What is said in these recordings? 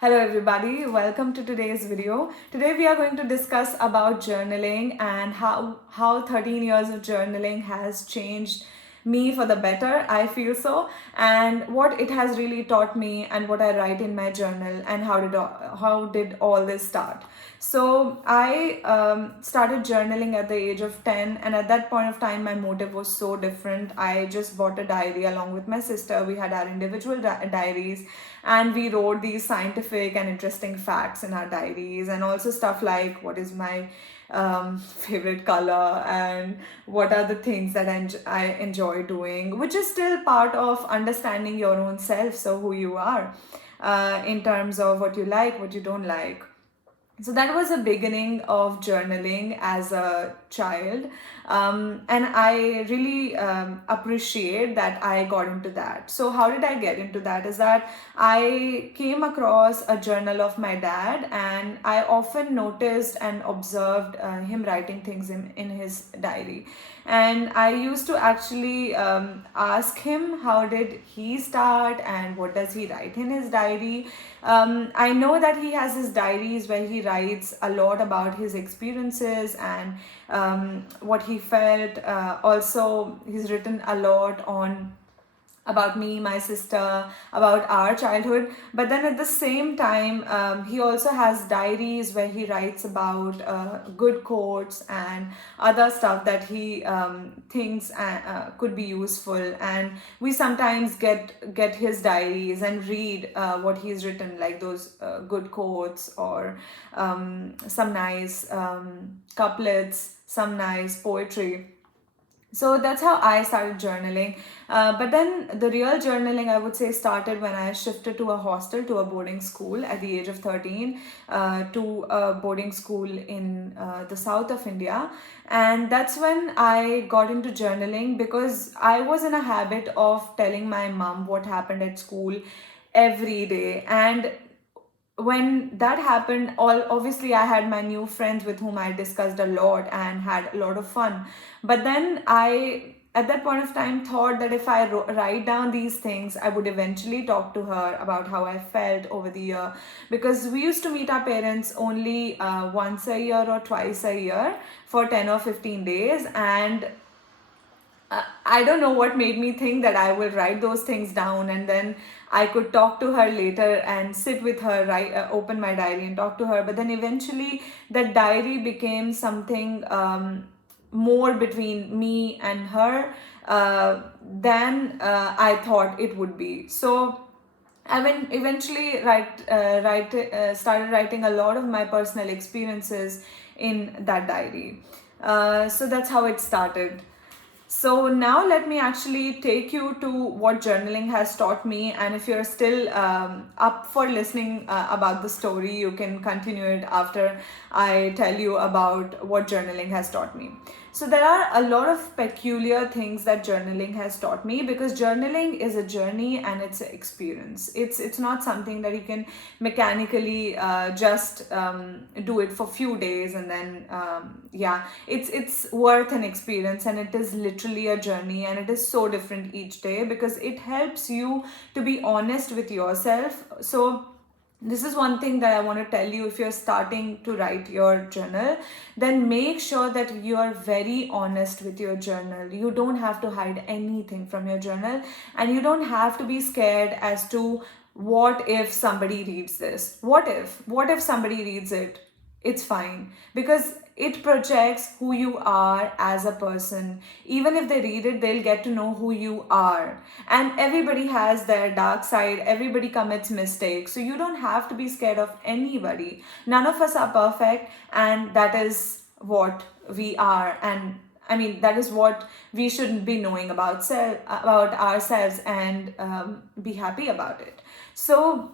Hello everybody, welcome to today's video. Today we are going to discuss about journaling and how 13 years of journaling has changed me for the better, I feel so, and what it has really taught me and what I write in my journal and how did all this start. So I started journaling at the age of 10, and at that point of time my motive was so different. I just bought a diary along with my sister. We had our individual diaries, and we wrote these scientific and interesting facts in our diaries, and also stuff like what is my favorite color and what are the things that I enjoy doing, which is still part of understanding your own self, so who you are, in terms of what you like, what you don't like. So that was the beginning of journaling as a child, and I really appreciate that I got into that. So how did I get into that is that I came across a journal of my dad, and I often noticed and observed him writing things in his diary. And I used to actually ask him how did he start and what does he write in his diary. I know that he has his diaries where he writes a lot about his experiences and what he felt. Also, he's written a lot on about me, my sister, about our childhood. But then at the same time, he also has diaries where he writes about good quotes and other stuff that he thinks could be useful. And we sometimes get his diaries and read what he's written, like those good quotes or some nice couplets, some nice poetry. So that's how I started journaling. But then the real journaling, I would say, started when I shifted to a hostel, to a boarding school at the age of 13, to a boarding school in the south of India. And that's when I got into journaling, because I was in a habit of telling my mom what happened at school every day. And when that happened, all obviously I had my new friends with whom I discussed a lot and had a lot of fun. But then I, at that point of time, thought that if I write down these things, I would eventually talk to her about how I felt over the year, because we used to meet our parents only once a year or twice a year for 10 or 15 days. And I don't know what made me think that I will write those things down, and then I could talk to her later and sit with her, write, open my diary and talk to her. But then eventually, that diary became something more between me and her than I thought it would be. So I mean, eventually started writing a lot of my personal experiences in that diary. So that's how it started. So now let me actually take you to what journaling has taught me, and if you're still up for listening about the story, you can continue it after I tell you about what journaling has taught me. So there are a lot of peculiar things that journaling has taught me, because journaling is a journey and it's an experience. It's not something that you can mechanically just do it for few days and then it's worth an experience, and it is literally a journey, and it is so different each day because it helps you to be honest with yourself. So this is one thing that I want to tell you. If you're starting to write your journal, then make sure that you are very honest with your journal. You don't have to hide anything from your journal, and you don't have to be scared as to what if somebody reads this. What if somebody reads it? It's fine, because it projects who you are as a person. Even if they read it, they'll get to know who you are. And everybody has their dark side, everybody commits mistakes. So you don't have to be scared of anybody. None of us are perfect, and that is what we are. And I mean, that is what we should be knowing about ourselves, and be happy about it. So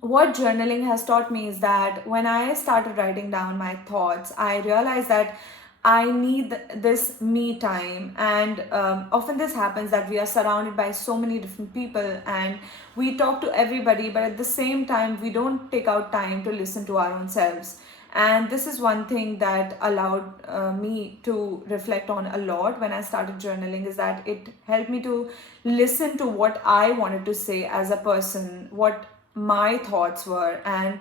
what journaling has taught me is that when I started writing down my thoughts, I realized that I need this me time. And often this happens that we are surrounded by so many different people and we talk to everybody, but at the same time, we don't take out time to listen to our own selves. And this is one thing that allowed me to reflect on a lot when I started journaling, is that it helped me to listen to what I wanted to say as a person, what my thoughts were, and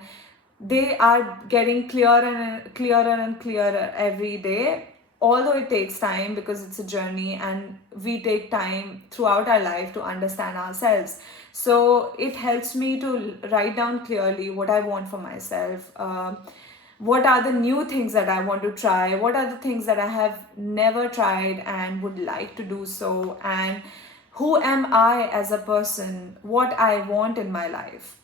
they are getting clearer and clearer and clearer every day, although it takes time because it's a journey and we take time throughout our life to understand ourselves. So it helps me to write down clearly what I want for myself, what are the new things that I want to try, what are the things that I have never tried and would like to do so, and who am I as a person, what I want in my life.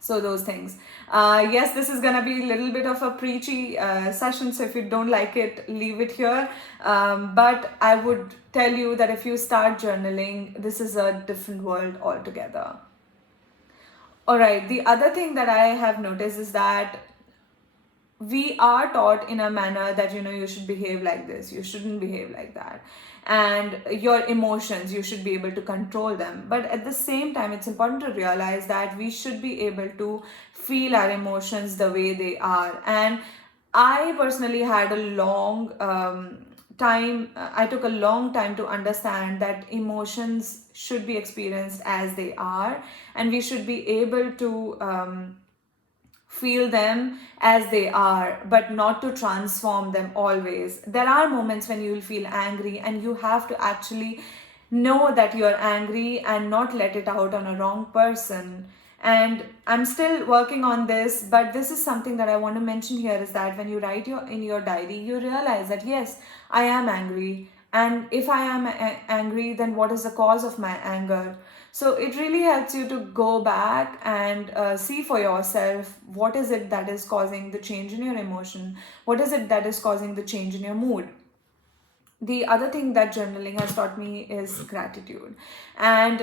So those things. Yes, this is gonna be a little bit of a preachy session, so if you don't like it, leave it here. But I would tell you that if you start journaling, this is a different world altogether. All right, the other thing that I have noticed is that we are taught in a manner that, you should behave like this, you shouldn't behave like that, and your emotions, you should be able to control them. But at the same time, it's important to realize that we should be able to feel our emotions the way they are. And I personally had a long time, I took a long time to understand that emotions should be experienced as they are, and we should be able to feel them as they are, but not to transform them always. There are moments when you will feel angry, and you have to actually know that you're angry and not let it out on a wrong person. And I'm still working on this, but this is something that I want to mention here, is that when you write in your diary, you realize that yes, I am angry, and if I am angry, then what is the cause of my anger? So it really helps you to go back and see for yourself, what is it that is causing the change in your emotion, what is it that is causing the change in your mood. The other thing that journaling has taught me is gratitude. And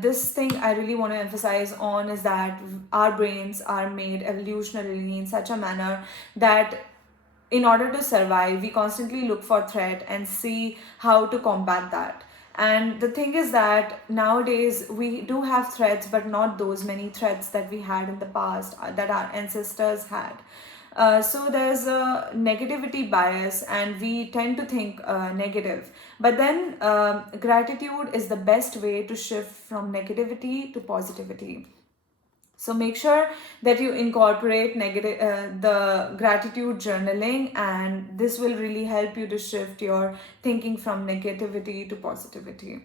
this thing I really want to emphasize on is that our brains are made evolutionarily in such a manner that in order to survive, we constantly look for threat and see how to combat that. And the thing is that nowadays we do have threats, but not those many threats that we had in the past, that our ancestors had. So there's a negativity bias, and we tend to think negative. But then gratitude is the best way to shift from negativity to positivity. So make sure that you incorporate the gratitude journaling, and this will really help you to shift your thinking from negativity to positivity.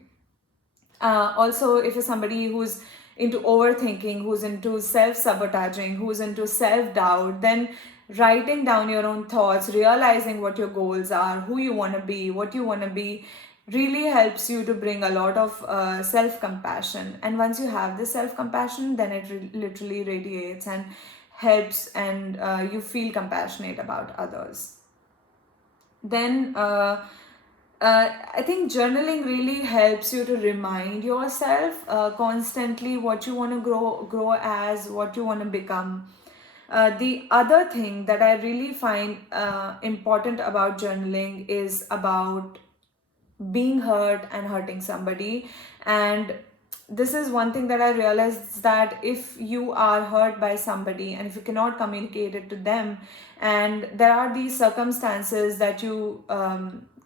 Also, if you're somebody who's into overthinking, who's into self-sabotaging, who's into self-doubt, then writing down your own thoughts, realizing what your goals are, who you want to be, what you want to be, really helps you to bring a lot of self-compassion. And once you have this self-compassion, then it literally radiates and helps, and you feel compassionate about others. Then I think journaling really helps you to remind yourself constantly what you want to grow as, what you want to become. The other thing that I really find important about journaling is about being hurt and hurting somebody. And this is one thing that I realized, that if you are hurt by somebody and if you cannot communicate it to them, and there are these circumstances that you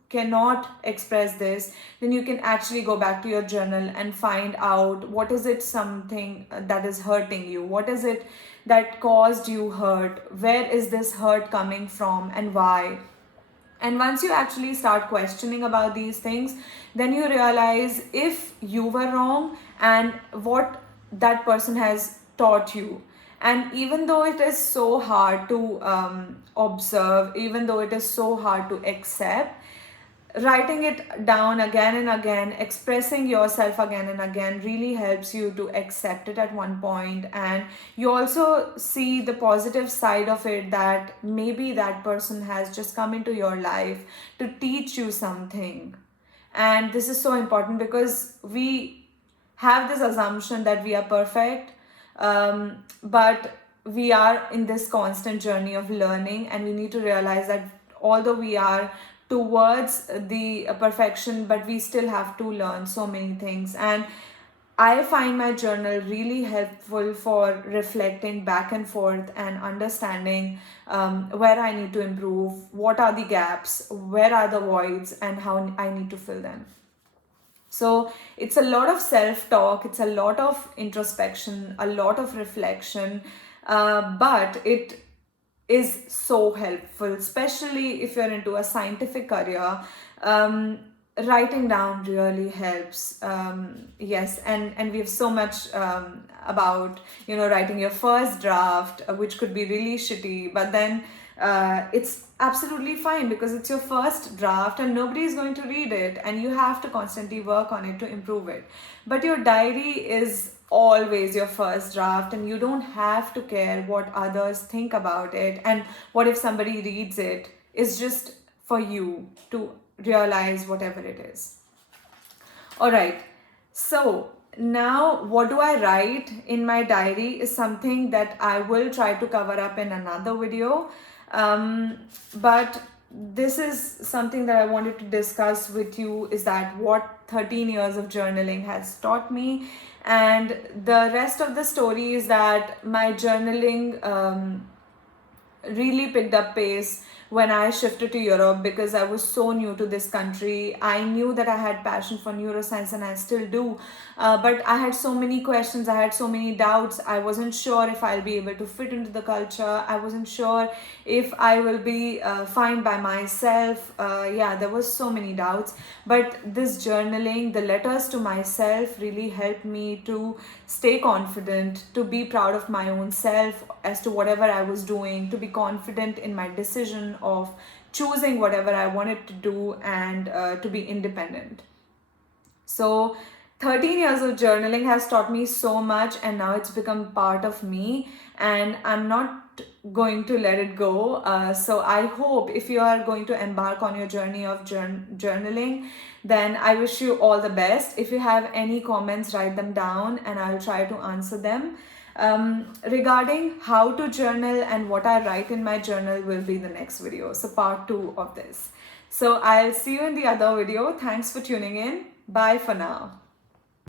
cannot express this, then you can actually go back to your journal and find out what is it, something that is hurting you, what is it that caused you hurt, where is this hurt coming from, and why. And once you actually start questioning about these things, then you realize if you were wrong and what that person has taught you. And even though it is so hard to observe, even though it is so hard to accept, writing it down again and again, expressing yourself again and again, really helps you to accept it at one point. And you also see the positive side of it, that maybe that person has just come into your life to teach you something. And this is so important because we have this assumption that we are perfect, but we are in this constant journey of learning, and we need to realize that although we are towards the perfection, but we still have to learn so many things. And I find my journal really helpful for reflecting back and forth and understanding where I need to improve, what are the gaps, where are the voids, and how I need to fill them. So it's a lot of self-talk, it's a lot of introspection, a lot of reflection, but it is so helpful, especially if you're into a scientific career. Um, Writing down really helps. Yes, and we have so much about writing your first draft, which could be really shitty, but then it's absolutely fine because it's your first draft and nobody is going to read it, and you have to constantly work on it to improve it. But your diary is always your first draft, and you don't have to care what others think about it, and what if somebody reads it. It's just for you to realize whatever it is. All right, so now what do I write in my diary is something that I will try to cover up in another video. But this is something that I wanted to discuss with you, is that what 13 years of journaling has taught me. And the rest of the story is that my journaling really picked up pace when I shifted to Europe, because I was so new to this country. I knew that I had passion for neuroscience, and I still do, but I had so many questions, I had so many doubts. I wasn't sure if I'll be able to fit into the culture. I wasn't sure if I will be fine by myself. Yeah, there was so many doubts. But this journaling, the letters to myself, really helped me to stay confident, to be proud of my own self as to whatever I was doing, to be confident in my decision of choosing whatever I wanted to do, and to be independent. So 13 years of journaling has taught me so much, and now it's become part of me, and I'm not going to let it go. So I hope if you are going to embark on your journey of journaling, then I wish you all the best. If you have any comments, write them down and I'll try to answer them. Regarding how to journal and what I write in my journal will be the next video, so part 2 of this. So I'll see you in the other video. Thanks for tuning in. Bye for now.